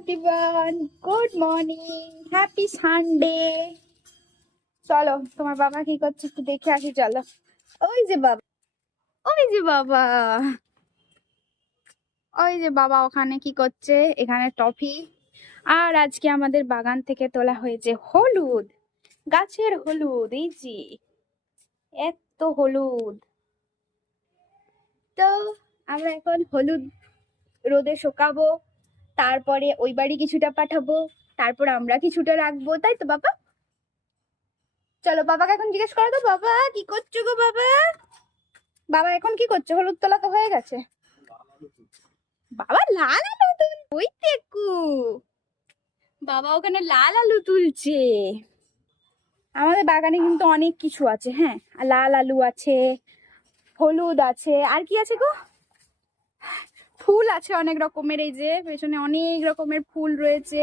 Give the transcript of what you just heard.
Everyone, good morning, happy Sunday. চলো তোমার বাবা কি করছে একটু দেখে আসি। চলো, ওই যে বাবা, ওই যে বাবা, ওই যে বাবা ওখানে কি করছে, এখানে টফি। আর আজকে আমাদের বাগান থেকে তোলা হয়েছে হলুদ, গাছের হলুদ। এই যে এত হলুদ, তো আমরা এখন হলুদ রোদে শুকাবো, তারপরে ওই বাড়ি কিছুটা পাঠাবো, তারপর আমরা কিছুটা রাখবো, তাই তো বাবা? চলো বাবাকে এখন জিজ্ঞেস করো তো, বাবা কি করছো গো বাবা? বাবা এখন কি করছো? হলুদ তোলা তো হয়ে গেছে। বাবা লাল আলু তুল, ওই দেখু বাবা ওখানে লাল আলু তুলছে। আমাদের বাগানে কিন্তু অনেক কিছু আছে, হ্যাঁ, লাল আলু আছে, হলুদ আছে, আর কি আছে গো? ফুল আছে অনেক রকমের, এই যে পেছনে অনেক রকমের ফুল রয়েছে।